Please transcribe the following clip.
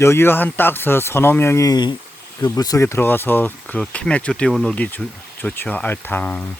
여기가 한 딱 서너 명이 그 물속에 들어가서 그 캔맥주 띄워 놀기 좋죠. 알탕.